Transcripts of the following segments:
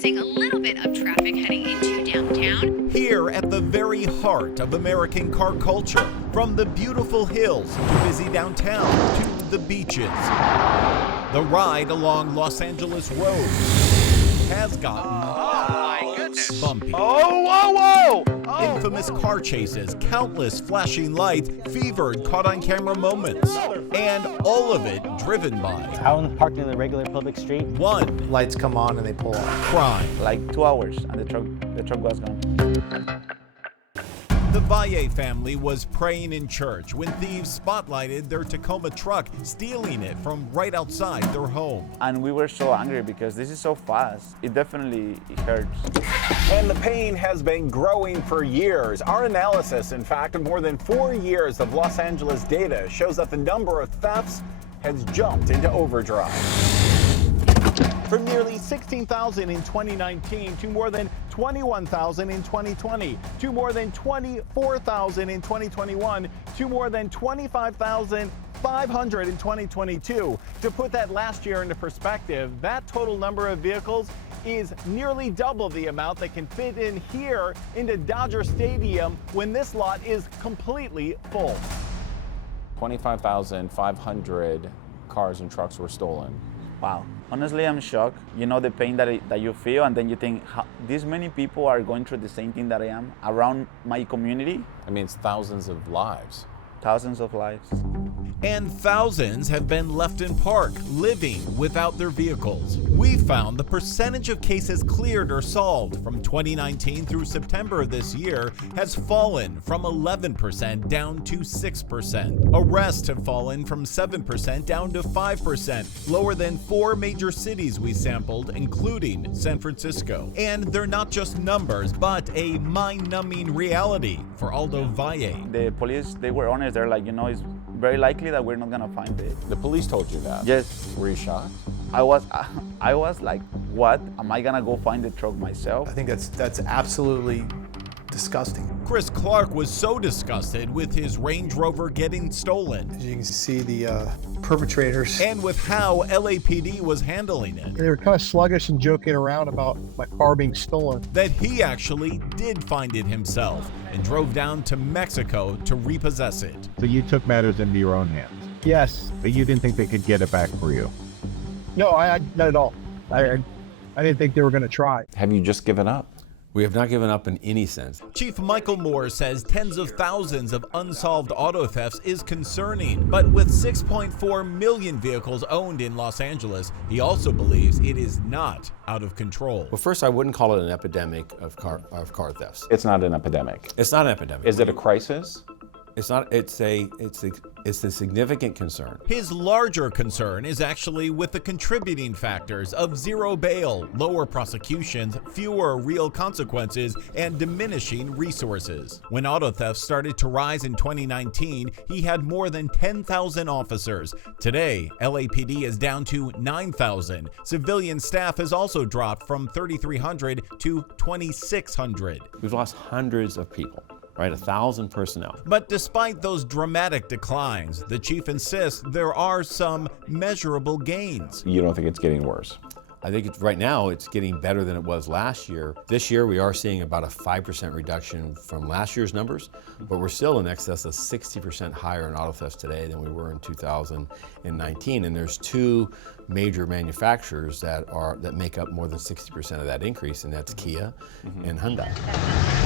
experiencing a little bit of traffic heading into downtown. Here at the very heart of American car culture, from the beautiful hills to busy downtown to the beaches, the ride along Los Angeles Road has gotten bumpy. Whoa! Infamous car chases, countless flashing lights, fevered caught-on-camera moments, and all of it driven by I'm parked in the regular public street. one Lights come on and they pull off. crime. Like 2 hours, and the truck was gone. The Valle family was praying in church when thieves spotlighted their Tacoma truck, stealing it from right outside their home. And we were so angry because this is so fast. It definitely hurts. And the pain has been growing for years. Our analysis, in fact, of more than 4 years of Los Angeles data shows that the number of thefts has jumped into overdrive. From nearly 16,000 in 2019 to more than 21,000 in 2020, to more than 24,000 in 2021, to more than 25,500 in 2022. To put that last year into perspective, that total number of vehicles is nearly double the amount that can fit in here into Dodger Stadium when this lot is completely full. 25,500 cars and trucks were stolen. Wow. Honestly, I'm shocked. You know the pain that you feel, and then you think, these many people are going through the same thing that I am around my community. I mean, it's thousands of lives. Thousands of lives. And thousands have been left in park, living without their vehicles. We found the percentage of cases cleared or solved from 2019 through September of this year has fallen from 11% down to 6%. Arrests have fallen from 7% down to 5%, lower than 4 major cities we sampled, including San Francisco. And they're not just numbers, but a mind-numbing reality for Aldo Valle. The police, they were honest. They're like, it's very likely that we're not gonna find it. The police told you that? Yes. Were you shocked? I was like, what? Am I gonna go find the truck myself? I think that's absolutely disgusting. Chris Clark was so disgusted with his Range Rover getting stolen As you can see, the perpetrators, and with how LAPD was handling it, They were kind of sluggish and joking around about my car being stolen. that he actually did find it himself and drove down to Mexico to repossess it. So you took matters into your own hands, Yes. but you didn't think they could get it back for you. No, I not at all. I didn't think they were going to try. Have you just given up? We have not given up in any sense. Chief Michael Moore says tens of thousands of unsolved auto thefts is concerning, but with 6.4 million vehicles owned in Los Angeles, he also believes it is not out of control. Well, first, I wouldn't call it an epidemic of car thefts. It's not an epidemic. It's not an epidemic. Is it a crisis? It's not. It's a significant concern. His larger concern is actually with the contributing factors of zero bail, lower prosecutions, fewer real consequences, and diminishing resources. When auto theft started to rise in 2019, he had more than 10,000 officers. Today, LAPD is down to 9,000. Civilian staff has also dropped from 3,300 to 2,600. We've lost hundreds of people. Right, 1,000 personnel. But despite those dramatic declines, the chief insists there are some measurable gains. You don't think it's getting worse? I think right now it's getting better than it was last year. This year we are seeing about a 5% reduction from last year's numbers, but we're still in excess of 60% higher in auto thefts today than we were in 2019. And there's 2 major manufacturers that make up more than 60% of that increase, and that's Kia and Hyundai.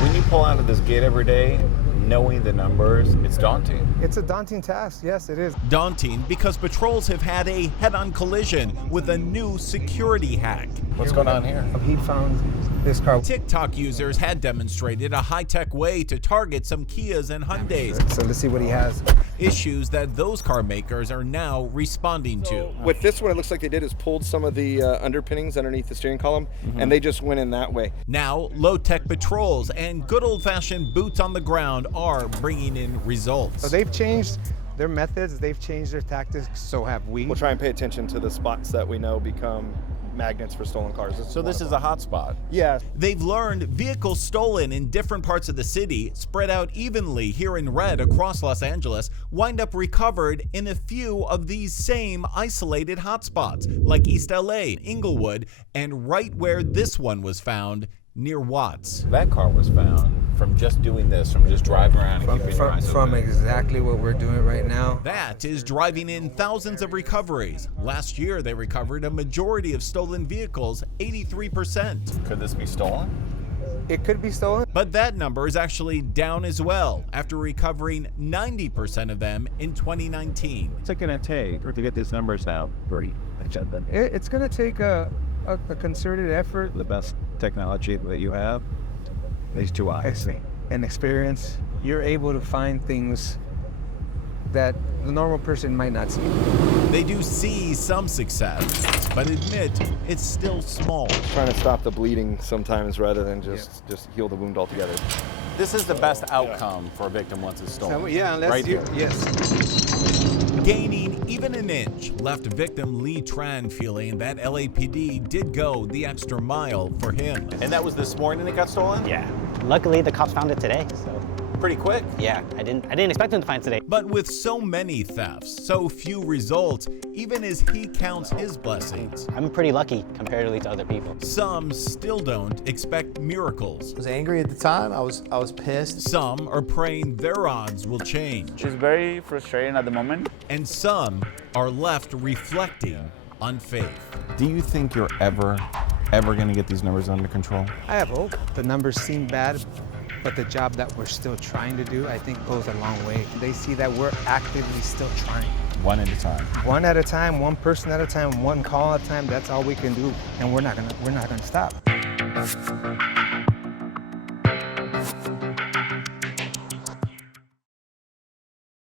When you pull out of this gate every day, knowing the numbers, it's daunting. It's a daunting task, yes, it is. Daunting because patrols have had a head-on collision with a new security hack. What's going on here? He found this car. TikTok users had demonstrated a high-tech way to target some Kias and Hyundais, So let's see what he has. issues that those car makers are now responding to. With this one, it looks like they did is pulled some of the underpinnings underneath the steering column, and they just went in that way. Now, low-tech patrols and good old-fashioned boots on the ground are bringing in results. So they've changed their methods, they've changed their tactics, so have we. We'll try and pay attention to the spots that we know become magnets for stolen cars. So this is a hot spot. Yeah. They've learned vehicles stolen in different parts of the city, spread out evenly here in red across Los Angeles, wind up recovered in a few of these same isolated hotspots, like East LA, Inglewood, and right where this one was found, near Watts. That car was found from just doing this, from just driving around and keeping your eyes From open. exactly what we're doing right now. That is driving in thousands of recoveries. Last year, they recovered a majority of stolen vehicles, 83%. Could this be stolen? It could be stolen. But that number is actually down as well, after recovering 90% of them in 2019. What's it going to take to get these numbers down? It's going to take a concerted effort. The best technology that you have, these two eyes. And experience. You're able to find things that the normal person might not see. They do see some success, but admit it's still small. Trying to stop the bleeding sometimes rather than just heal the wound altogether. This is the best outcome for a victim once it's stolen. Yeah, unless right you, here. yes. Gaining even an inch left victim Lee Tran feeling that LAPD did go the extra mile for him. And that was this morning it got stolen? Yeah. Luckily, the cops found it today, so. Pretty quick. Yeah, I didn't expect them to find it today. But with so many thefts, so few results, even as he counts his blessings, I'm pretty lucky comparatively to other people. some still don't expect miracles. I was angry at the time. I was pissed. Some are praying their odds will change. It's very frustrating at the moment. And some are left reflecting on faith. Do you think you're ever going to get these numbers under control? I have hope. The numbers seem bad, but the job that we're still trying to do, I think, goes a long way. They see that we're actively still trying. One at a time. One at a time, one person at a time, one call at a time. That's all we can do, and we're not gonna stop.